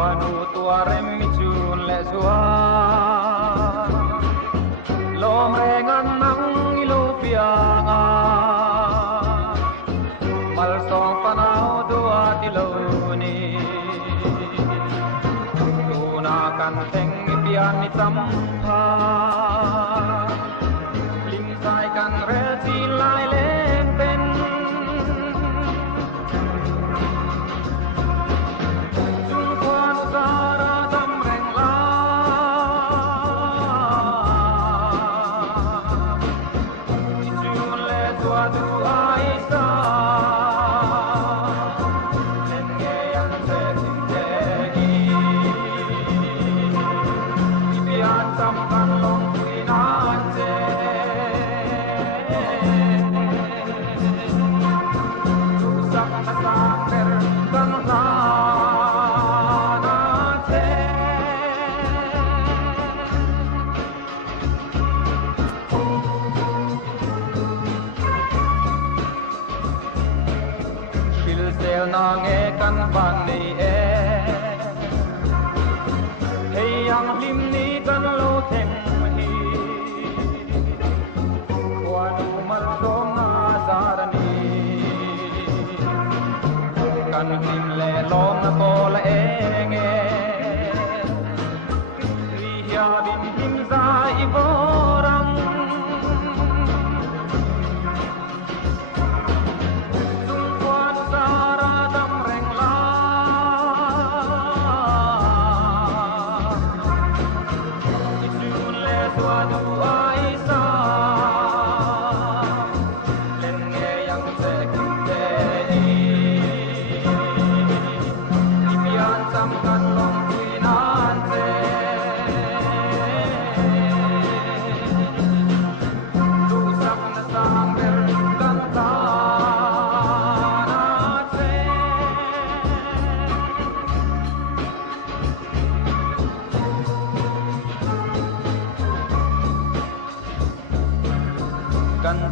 Wanu tua rem mi chun le zua lom rengan nang ilu pia mal song panau dua tilo ni tuna kan teng pian ni tampa ling sai kan rel si lai len pen na nghe căn bản này hey yang lim ni kan lo thêm hi qua du mal so na zarani kan lim le lo na ko le nge ri ya bin him za I vorang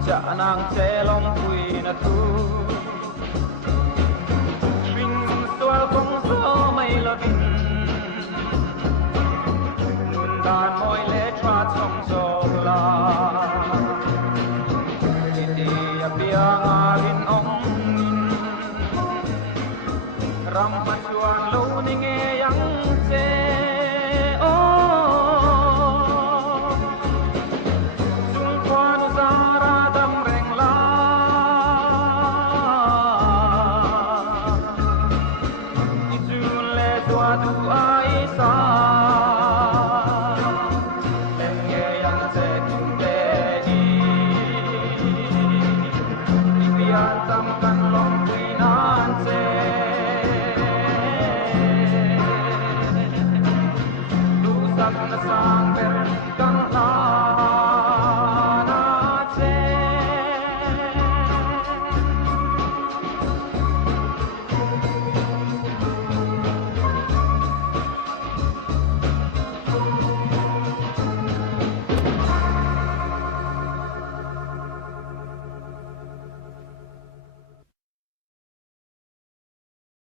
Cha nang che long pui na tu swing swal kong so mai lo vin nun dan moi le tra chong so la ti ya pia ngin ong ram ma chuan lo ni nge yang che tu ai sa